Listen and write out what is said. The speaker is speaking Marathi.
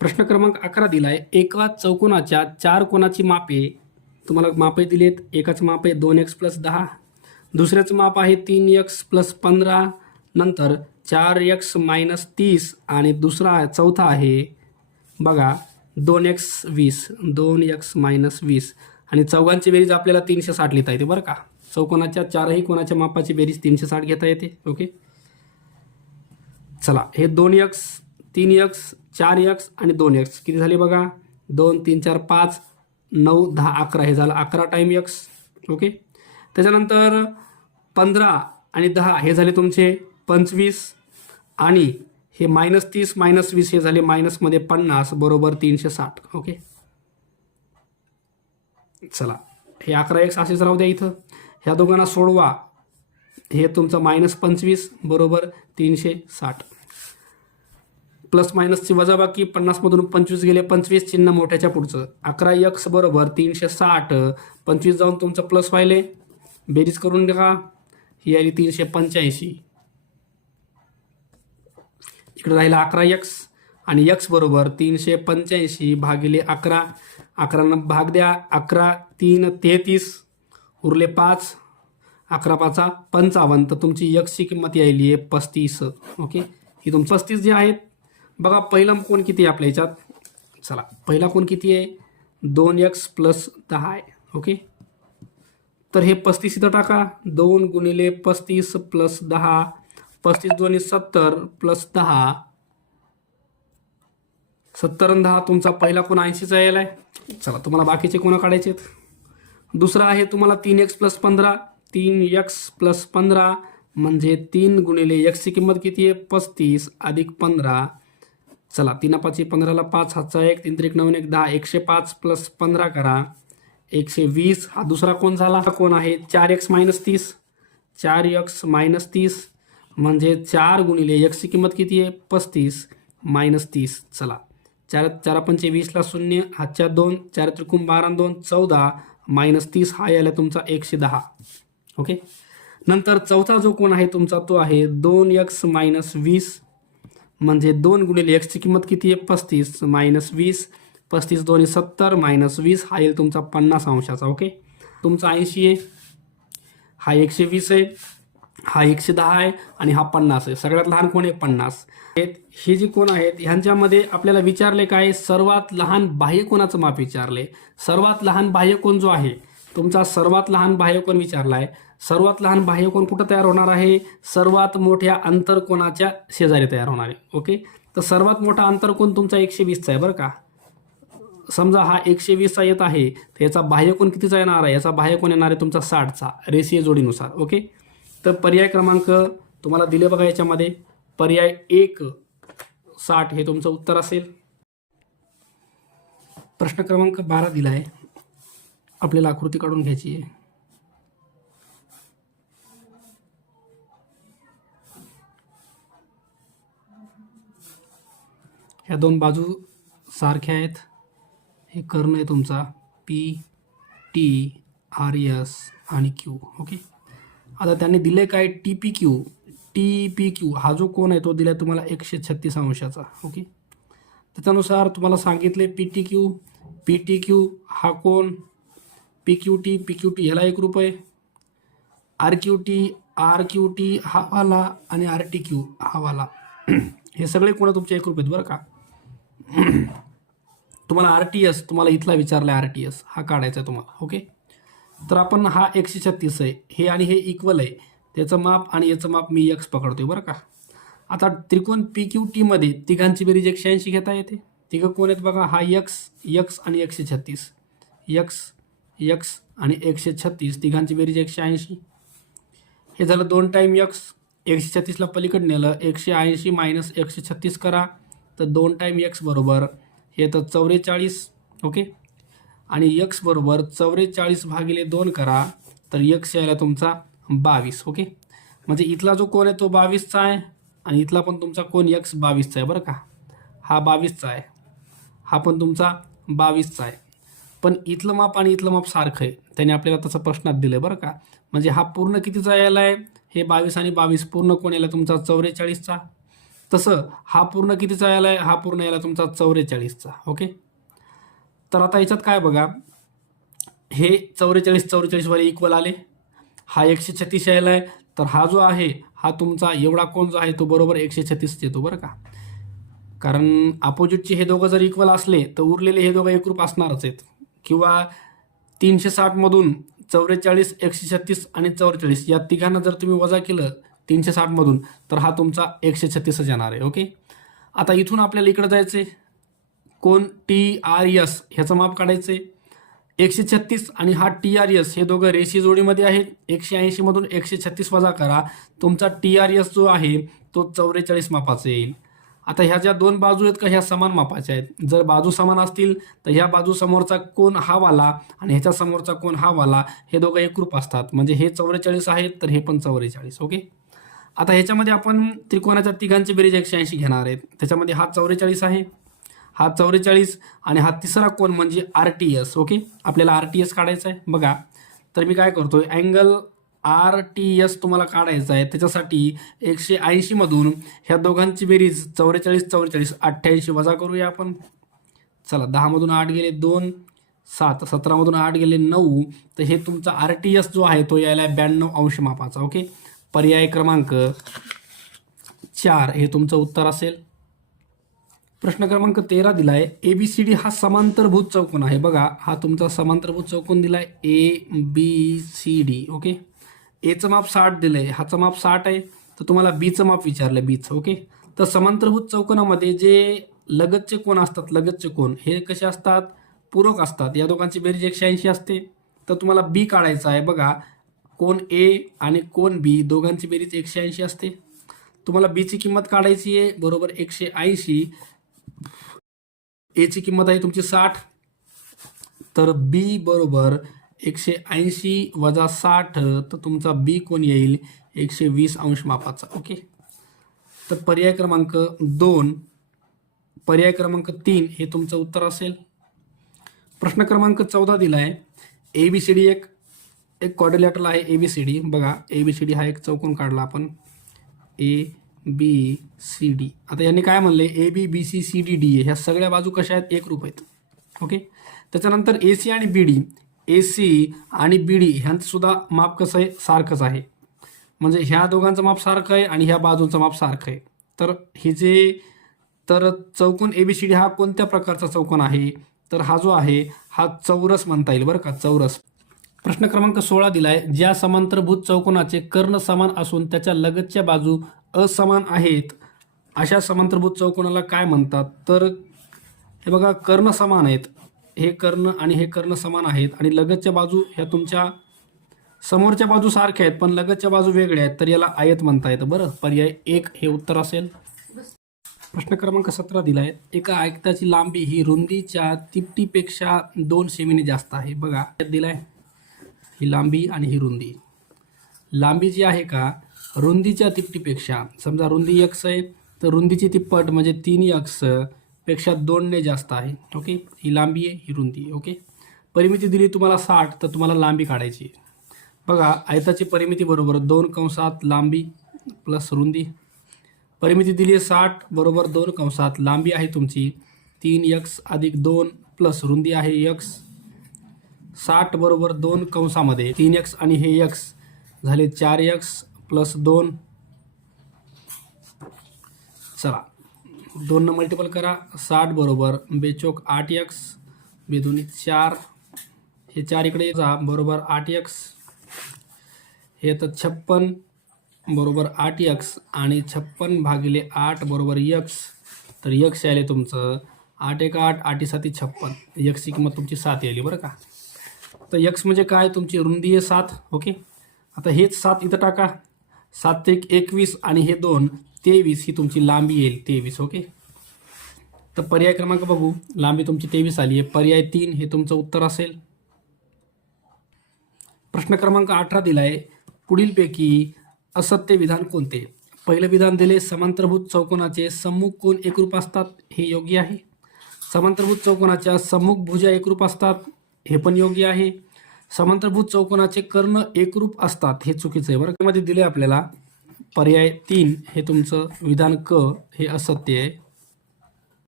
प्रश्न क्रमांक 11 दिलाय. एका चौकोनाच्या 4 कोनाची मापे तुम्हाला मापे दिलेत. एकाचं माप आहे 2x + 10, दुसऱ्याचं माप आहे 3x + 15, नंतर 4x - 30 आणि चौथा आहे बघा 2x - 20 2x - 20 आणि चौघांची बेरीज आपल्याला 360 लिहिता येते बरं का. चौकोनाच्या चारही कोनाच्या मापाची बेरीज 360 घेता येते. ओके, चला हे 2x 3x 4x आणि 2x किती झाले बघा. 2 3 4 5 9 10 11 हे झालं 11 टाइम x. ओके, त्याच्यानंतर 15 आणि 10 हे झाले तुमचे 25 आणि हे -30 - 20 हे झाले मायनसमध्ये 50 बरोबर 360. ओके, चला हे 11x असेच राहू द्या इथं. ह्या दोघांना सोडवा. हे तुमचं -25 बरोबर 360. प्लस मायनसची वजाबाकी 50 मधून 25 गेले 25 चिन्ह मोठ्याच्या पुढचं 11x बरोबर 360. 25 जाऊन तुमचं प्लस व्हायले बेरीज करून द्या. ही आली 385. इकडे राहिला 11x आणि x बरोबर 385 भागिले 11. 11 भाग द्या. 11 3 33 उरले 5. 11 5 55 तर तुमची x ची किंमत यायली आहे 35. ओके, ही तुमची 35 जे आहेत बघा. पहिला कोण किती आहे आपल्या ह्याच्यात. चला पहिला कोण किती आहे 2x + 10 आहे. ओके, तर हे 35 इथं टाका. 2 × 35 + 10 35 2 70 + 10 70 आणि 10 तुमचा पहिला कोण 80चा यायला आहे. चला तुम्हाला बाकीचे कोण काढायचे आहेत. दुसरा आहे तुम्हाला 3x + 15 3x + 15 म्हणजे 3 × x ची किंमत किती आहे 35 + 15. चला 3 5 15 ला 5 हातचा 1 3 3 9 1 10 105 + 15 करा 120. हा दुसरा कोण झाला. हा कोण आहे 4x - 30 4x - 30 म्हणजे 4 × x ची किंमत किती आहे 35 - 30. चला 4 4 5 20 ला 0 हातच्या 2 4 त्रिकोण 12 2 14 -30 हा यायला तुमचा 110. ओके, नंतर चौथा जो कोण आहे तुमचा तो आहे 2x - 20 म्हणजे 2 × x ची किंमत किती आहे 35 - 20 35 2 70 - 20 हा येईल तुमचा 50 अंशाचा. ओके, तुमचा 80 आहे, हा 120 आहे, हा 110 आहे आणि हा 50 आहे. सगळ्यात लहान कोण आहे 50. हे जे कोण आहेत ह्यांच्यामध्ये आपल्याला विचारले काय सर्वात लहान बाह्य कोणाचं माप विचारले. सर्वात लहान बाह्य कोण जो आहे तुमचा सर्वात लहान बाह्य कोण विचारलाय. सर्वात लहान बाह्य कोण कुठं तयार होणार आहे सर्वात मोठ्या अंतरकोनाच्या शेजारी तयार होणार आहे. ओके, तर सर्वात मोठा अंतरकोन तुमचा 120चा आहे बरं का. समजा हा 120चा येत आहे तर याचा बाह्यकोन कितीचा येणार आहे. याचा बाह्यकोन येणार आहे तुमचा 60चा रेषीय जोडीनुसार. ओके, तर पर्याय क्रमांक तुम्हाला दिले बघा याच्यामध्ये. पर्याय 1 60 हे तुमचं उत्तर असेल. प्रश्न क्रमांक 12 दिला आहे. आपल्याला आकृती काढून घ्यायची आहे. ह्या दोन बाजू सारख्या आहेत. हे कर्ण आहे तुमचा PT RS आणि Q. ओके, आता त्यांनी दिले काय TPQ हा जो कोण आहे तो दिला तुम्हाला 136 अंशाचा. ओके, त्याच्यानुसार तुम्हाला सांगितले PTQ हा कोण PQT ह्याला 1 रुपये, RQT हा वाला आणि RTQ हा वाला हे सगळे कोण तुमचे 1 रुपये बरं का. तुम्हाला RTS तुम्हाला इथला विचारला RTS हा काढायचा आहे तुम्हाला. ओके, तर आपण हा 136 आहे हे आणि हे इक्वल आहे त्याचं माप आणि याचं माप मी x पकडतोय बरं का. आता त्रिकोण PQT मध्ये तिघांची बेरीज 180 घेता येते. तिघं कोण आहेत बघा. हा x आणि 136 x आणि 136 तिघांची बेरीज 180. हे झालं 2 टाइम x 136ला पलीकडे नेलं 180 - 136 करा तर 2 टाइम x बरोबर हे तर 44. ओके, आणि x बरोबर 44 भागिले 2 करा तर x यायला तुमचा 22. ओके, म्हणजे इथला जो कोण आहे तो 22चा आहे आणि इथला पण तुमचा कोण x 22चा आहे बरं का. हा 22चा आहे, हा पण तुमचा 22चा आहे. पण इथलं माप आणि इथलं माप सारखं आहे त्याने आपल्याला तसं प्रश्नात दिलं बरं का. म्हणजे हा पूर्ण कितीचा यायला आहे हे 22 आणि 22 पूर्ण कोण यायला तुमचा 44चा. तसं हा पूर्ण कितीचा यायला आहे, हा पूर्ण यायला तुमचा 44चा. ओके, तर आता याच्यात काय बघा, हे 44 वर इक्वल आले, हा 136 यायला आहे, तर हा जो आहे हा तुमचा एवढा कोण जो आहे तो बरोबर 136 येतो बरं का. कारण अपोजिटचे हे दोघं जर इक्वल असले तर उरलेले हे दोघं एकरूप असणारच आहेत. किंवा 360 मधून 44, 136 आणि 44 या तिघांना जर तुम्ही वजा केलं 360 मधून तर हा तुमचा 136च येणार आहे. ओके, आता इथून आपल्याला इकडे जायचंय, कोण TRS ह्याचं माप काढायचंय. 136 आणि हा TRS हे दोघं रेषी जोडीमध्ये आहेत. 180 मधून 136 वजा करा, तुमचा TRS जो आहे तो 44 मापाचा येईल. आता ह्या ज्या दोन बाजू आहेत का ह्या समान मापाच्या आहेत. जर बाजू समान असतील तर ह्या बाजू समोरचा कोण हा वाला आणि ह्याच्या समोरचा कोण हा वाला हे दोघं एकरूप असतात. म्हणजे हे 44 आहेत तर हे पण 44. ओके, आता ह्याच्यामध्ये आपण त्रिकोणाच्या तिघांची बेरीज 180 घेणार आहेत. त्याच्यामध्ये हा 44 आहे, हा 44 आणि हा तिसरा कोण म्हणजे RTS. ओके, आपल्याला RTS काढायचा आहे. बघा, तर मी काय करतोय, अँगल RTS तुम्हाला काढायचा आहे. त्याच्यासाठी 180 मधून ह्या दोघांची बेरीज 44 44 88 वजा करूया आपण. चला, 10 मधून 8 गेले 2, 7, 17 मधून 8 गेले 9, तर हे तुमचा RTS जो आहे तो यायला 92 अंश मापाचा. ओके, पर्याय क्रमांक 4 हे तुमचं उत्तर असेल. प्रश्न क्रमांक 13 दिलाय, ABCD हा समांतरभुज चौकोन आहे. बघा, हा तुमचा समांतरभुज चौकोन दिलाय ABCD. ओके, एचं माप 60 दिलंय, ह्याचं माप 60 आहे, तर तुम्हाला बीचं माप विचारलं, बीचं. ओके, तर समांतरभुज चौकोनामध्ये जे लगतचे कोण असतात, लगतचे कोण हे कसे असतात, पूरक असतात. या दोघांची बेरीज 180 असते. तर तुम्हाला बी काढायचा आहे. बघा, कोण ए आणि कोण बी दोघांची बेरीज 180 असते. तुम्हाला बीची किंमत काढायची आहे, बरोबर 180. एची किंमत आहे तुमची 60, तर बी बरोबर 180 वजा 60, तर तुमचा बी कोण येईल 120 अंश मापाचा. ओके, तर पर्याय क्रमांक 2, पर्याय क्रमांक 3 हे तुमचं उत्तर असेल. प्रश्न क्रमांक 14 दिलाय, ABCD एक क्वाड्रिलॅटरल आहे. ABCD बघा, ABCD हा एक चौकोन काढला आपण, ABCD. आता यांनी काय म्हणले, ABBCCDDA ह्या सगळ्या बाजू कशा आहेत, एकरूप आहेत. ओके, त्याच्यानंतर AC आणि BD, AC आणि BD ह्यांचं सुद्धा माप कसं आहे, सारखंच आहे. म्हणजे ह्या दोघांचं माप सारखं आहे आणि ह्या बाजूचं माप सारखं आहे. तर हे जे तर चौकोन ABCD हा कोणत्या प्रकारचा चौकोन आहे, तर हा जो आहे हा चौरस म्हणता येईल बरं का, चौरस. प्रश्न क्रमांक 16 दिलाय, ज्या समांतरभुज चौकोनाचे कर्ण समान असून त्याच्या लगतच्या बाजू असमान आहेत अशा समांतरभुज चौकोनाला काय म्हणतात. तर हे बघा, कर्ण समान आहेत, हे कर्ण आणि हे कर्ण समान आहेत आणि लगतच्या बाजू ह्या तुमच्या समोरच्या बाजू सारख्या आहेत पण लगतच्या बाजू वेगळ्या आहेत, तर याला आयत म्हणता येतं. बरं, पर्याय 1 हे उत्तर असेल. प्रश्न क्रमांक 17 दिलाय, एका आयताची लांबी ही रुंदीच्या तिपटीपेक्षा 2 सेमीने जास्त आहे. बघा, दिलाय ही लांबी आणि ही रुंदी. लांबी जी आहे का रुंदीच्या तिपटीपेक्षा, समजा रुंदी x आहे तर रुंदीची तिप्पट म्हणजे 3x पेक्षा 2ने जास्त आहे. ओके, ही लांबी आहे, ही रुंदी आहे. ओके, परिमिती दिली तुम्हाला 60, तर तुम्हाला लांबी काढायची. बघा, आयताची परिमिती बरोबर 2 कंसात लांबी प्लस रुंदी. परिमिती दिली आहे 60 बरोबर 2 कंसात लांबी आहे तुमची 3x अधिक 2 प्लस रुंदी आहे x. 60 बरोबर 2 कंसामध्ये 3x आणि हे x झाले 4x प्लस 2. चला, 2 न मल्टिपल करा. 60 बरोबर बेचोक 8x, बेदोनी 4, हे 4 इकडे जा बरोबर 8x, हे तर 56 बरोबर 8x आणि 56 भागिले 8 बरोबर x. तर x आले तुमचं 8 1 8, 8 7 56, x ची किंमत तुमची 7 आली बरं का. तर x म्हणजे काय, तुमची रुंदी आहे 7. ओके, आता हेच 7 इथं टाका, 7 1 21 आणि हे 2 23 ही तुमची लांबी येईल 23. ओके, तर पर्याय क्रमांक बघू, लांबी तुमची 23 आली आहे. पर्याय 3 हे तुमचं उत्तर असेल. प्रश्न क्रमांक 18 दिलाय, पुढीलपैकी असत्य विधान कोणते. पहिलं विधान दिले, समांतरभुज चौकोनाचे सम्मुख कोण एकरूप असतात, हे योग्य आहे. समांतरभुज चौकोनाच्या सम्मुख भुजा एकरूप असतात, हे पण योग्य आहे. समांतरभुज चौकोनाचे कर्ण एकरूप असतात, हे चुकीचं आहे बरं. मध्ये दिले आपल्याला पर्याय 3 हे तुमचं विधान क हे असत्य आहे.